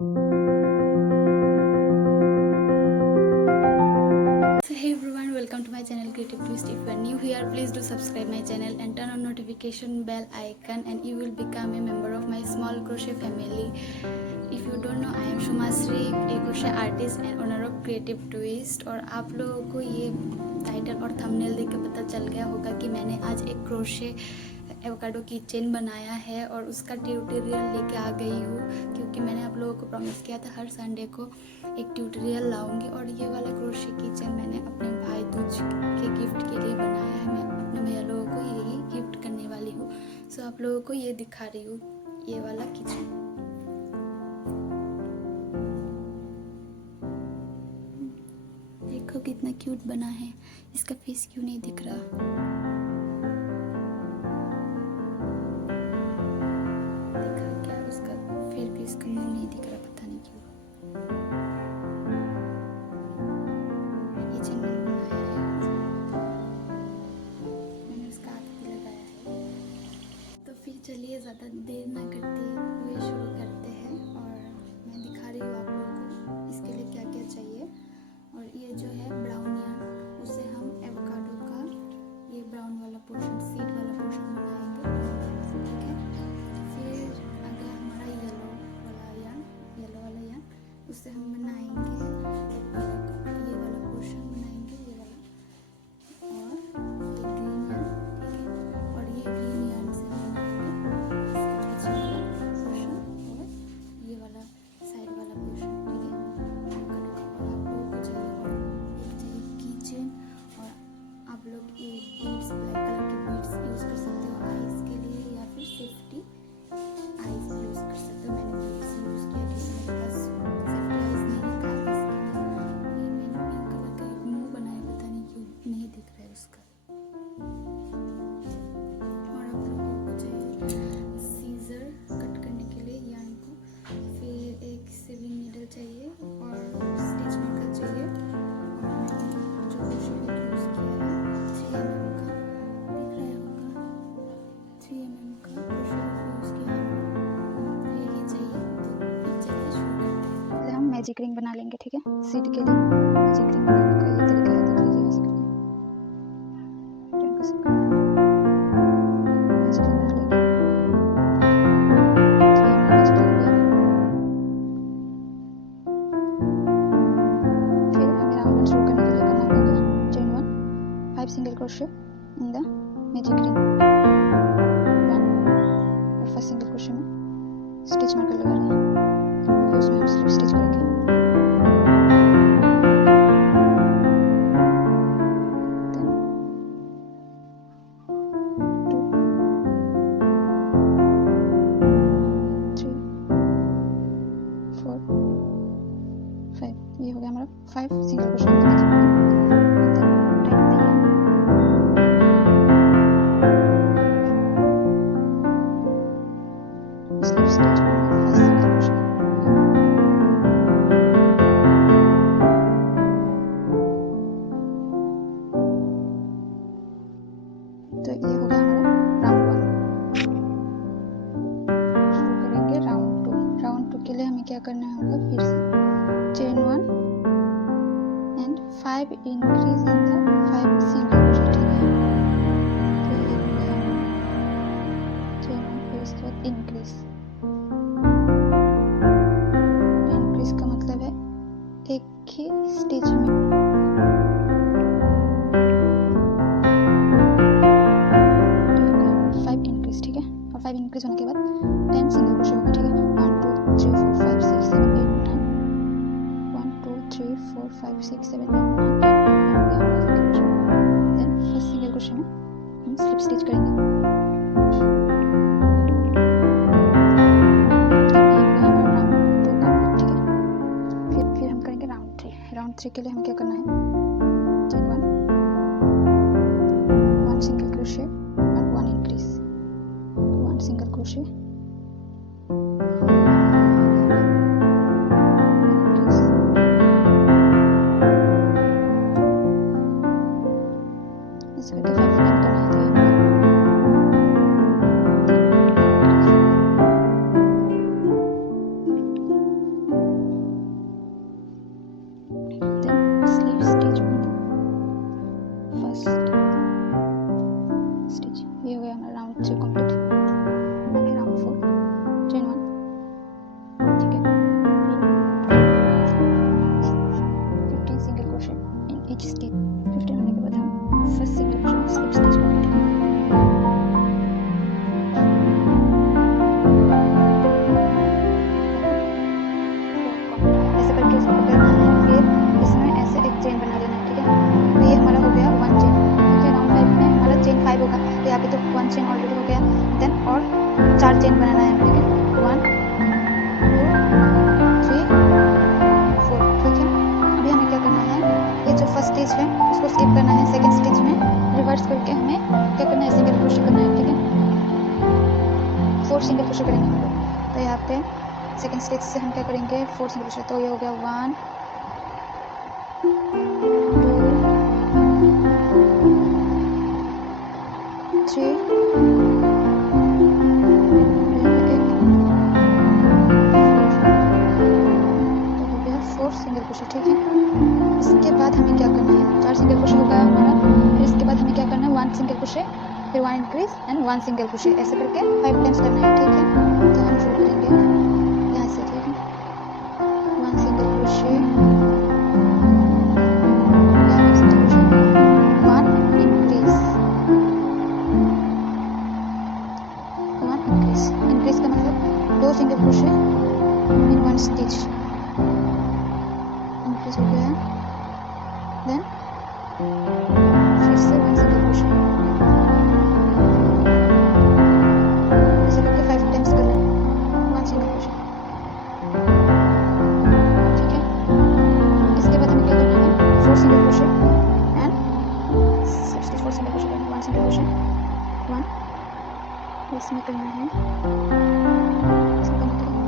So hey everyone, welcome to my channel Creative Twist. If you are new here, please do subscribe my channel and turn on notification bell icon and you will become a member of my small crochet family. If you don't know, I am Shumasri, a crochet artist and owner of Creative Twist. और आप लोगों को ये title और thumbnail देख के पता चल गया होगा कि मैंने आज एक क्रोशे एवोकाडो की चेन बनाया है और उसका ट्यूटोरियल लेके आ गई हूँ, क्योंकि मैंने आप लोगों को प्रॉमिस किया था हर संडे को एक ट्यूटोरियल लाऊंगी। और ये वाला क्रोशे की चेन मैंने अपने भाई दूज के गिफ्ट के लिए बनाया है। मैं अपने भैया लोगों को यही गिफ्ट करने वाली हूँ। सो आप लोगों को ये दिखा रही हूँ, ये वाला किचन। देखो कितना क्यूट बना है, इसका फेस क्यों नहीं दिख रहा? इसका मुंह नहीं दिख रहा, पता नहीं क्यों। ये चेन मैंने बनाया है, मैंने उसका हाथ भी लगाया है। तो फिर चलिए ज़्यादा देर ना करते हुए शुरू करते हैं और मैं दिखा रही हूँ आप लोगों को इसके लिए क्या क्या चाहिए। और ये जो है ब्राउन यार्न, उससे हम एवोकाडो का ये ब्राउन वाला पोर्शन, सीड वाला पोर्शन बनाएंगे, ठीक है। फिर अगर हमारा येलो वाला यार्न, उससे हम बनाएंगे ये वाला पोर्शन बनाएंगे, ये वाला, और ये ग्रीन यार्न, ठीक है। और ये ग्रीन यार्न से हम बनाएंगे इसके पीछे वाला पोर्शन और ये वाला साइड वाला पोर्शन, ठीक है। और आप लोगों को चाहिए और एक चाहिए की चेन, और आप लोग ये बीड्स, ब्लैक कलर के बीड्स यूज़ कर सकते हो आईज के लिए, या फिर सेफ्टी आईज यूज़ कर सकते हो। मैंने बीड्स यूज़ किया क्योंकि मेरे पास सेफ्टी आईज नहीं था, इसके लिए ये मैंने पिंक कलर का एक मुंह बनाया, पता नहीं क्यों नहीं दिख रहा है उसका। और आप लोगों को चाहिए सीजर कट करने के लिए यार्न को, फिर एक सेविंग नीडल चाहिए और स्टिच मार्कर चाहिए। और जो क्रोशे का यूज़ किया है 3 mm का, दिख रहा होगा, 3 mm का क्रोशे यूज़ किया है, यही चाहिए। तो चलिए शुरू करते हैं। पहले हम मैजिक रिंग बना लेंगे, ठीक है। सीड के लिए मैजिक रिंग बनाने का ये तरीका है, देख लीजिए ऐसे करके रिंग को सब करना है। मैजिक रिंग बना लेंगे, तो ये हमारा मैजिक रिंग हो गया। फिर हमें राउंड वन शुरू करने के लिए करना होगा chain 1, 5 single crochet in the magic ring 1, और फर्स्ट सिंगल क्रोशे में स्टिच मार्कर लगा रहे हैं, क्योंकि उसमें हम स्लिप स्टिच करेंगे। ये हो गया हमारा 5 single crochet in the magic ring. Slip stitch करेंगे फर्स्ट सिंगल क्रोशे में। तो ये हो गया हमारा राउंड 1। शुरू करेंगे राउंड 2। राउंड 2 के लिए हमें क्या करना होगा, फिर से chain 1 and 5 increase in the 5 single crochet, ठीक है। तो ये हो गया चेन 1, फिर उसके बाद इंक्रीज। इंक्रीज का मतलब है एक ही स्टिच में 5 इंक्रीज, ठीक है। और 5 इंक्रीज होने के बाद 10 सिंगल क्रोशे होगा, ठीक है। 1 2 3 4 5 6 7 8 9, 1 2 3 4 5 6 7 8 9 10 हो गया हमारा single crochet. Then first single crochet में हम स्लिप स्टिच करेंगे। राउंड 3 के लिए हमें क्या करना है, चेन 1, 1 सिंगल क्रोशे और 1 इंक्रीज, 1 सिंगल क्रोशे, 1 इंक्रीज, इस करके 5 फ्रेम करना है। तो ये 4 सिंगल क्रोशे करेंगे हम लोग। तो यहाँ पे सेकंड स्टिच से हम क्या करेंगे 4 सिंगल क्रोशे। तो ये हो गया 1 2 3 सिंगल क्रोशे, ठीक है। इसके बाद हमें क्या करना है, 4 सिंगल क्रोशे हो गया हमारा। फिर इसके बाद हमें क्या करना है 1 सिंगल क्रोशे, फिर 1 इंक्रीज एंड 1 सिंगल क्रोशे, ऐसे करके 5 टाइम्स करना है, ठीक है। तो हम शुरू करेंगे यहाँ से, ठीक है। 1 single crochet, 1 increase, 1 increase. Increase का मतलब 2 सिंगल क्रोशे इन 1 स्टिच, हो गया। देन फिर से 1 सिंगल क्रोशे, ऐसे करके 5 टाइम्स कर लें 1 सिंगल क्रोशे, ठीक है। इसके बाद हमें क्या करना है 4 single crochet and 64 single crochet, 1 single crochet 1 इसमें करना है, इसमें करने के लिए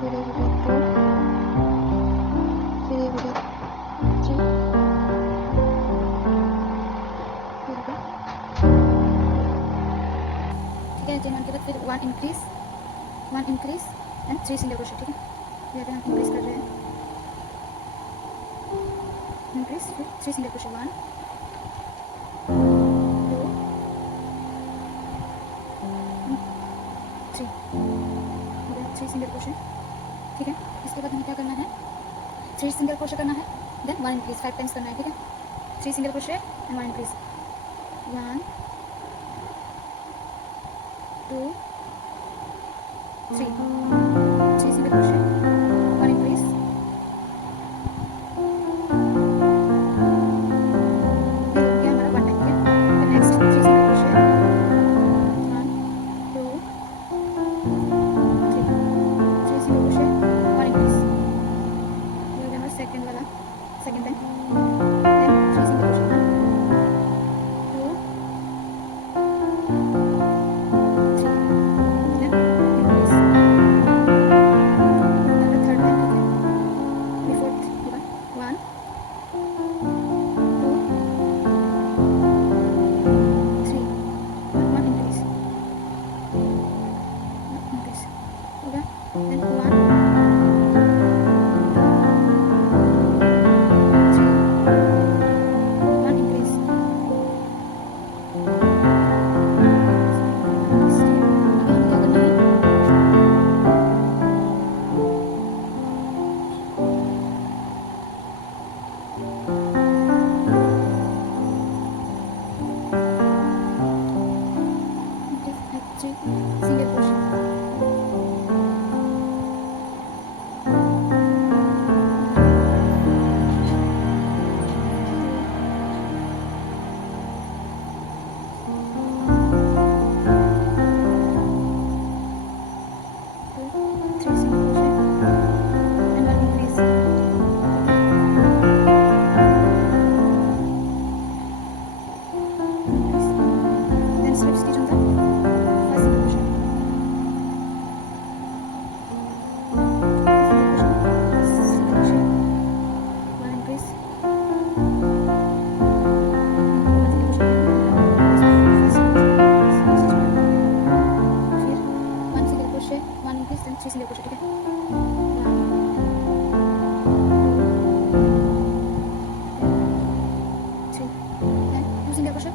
फिर ये हो गया 2, फिर ये हो गया 3, ठीक है। चेन 1 के बाद फिर 1 इंक्रीज एंड 3 सिंगल क्रोशे, ठीक है। यहाँ पे हम इंक्रीज कर रहे हैं, इंक्रीज फिर 3 सिंगल क्रोशे, 1 2 3, 3 सिंगल क्रोशे, ठीक है। इसके बाद हमें क्या करना है 3 सिंगल क्रोशे करना है, देन 1 इंक्रीज 5 टाइम्स करना है, ठीक है। 3 single crochet and 1 increase, 1 2 3, 3 single crochet 1 increase, ये हो गया हमारा 1 टाइम, ठीक है। फिर next 3 single crochet 1 2 3, 3 single crochet 1 increase, ये हो गया हमारा सेकंड वाला, second time. Then 3 single crochet 1 2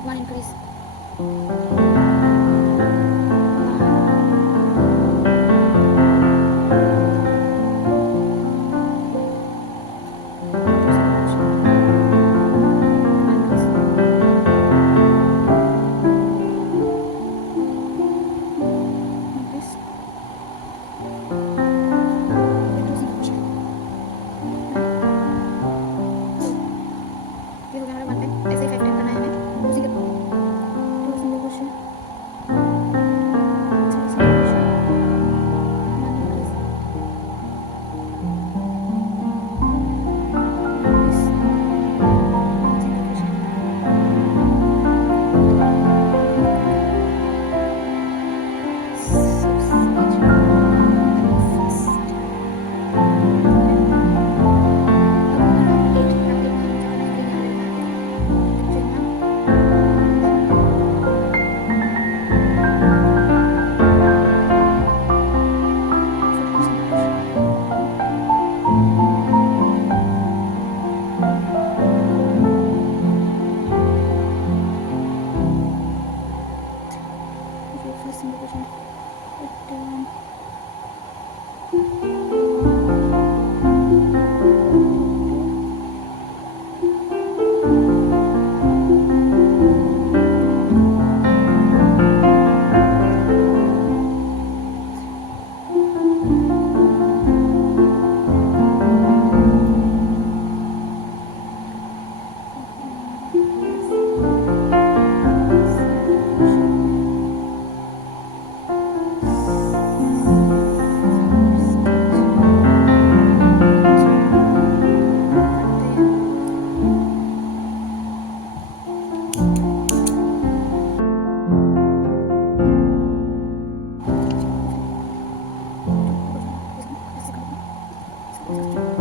1 increase. ऐसे 5 टाइम करना है हमें। 2 सिंगल क्रोशे है।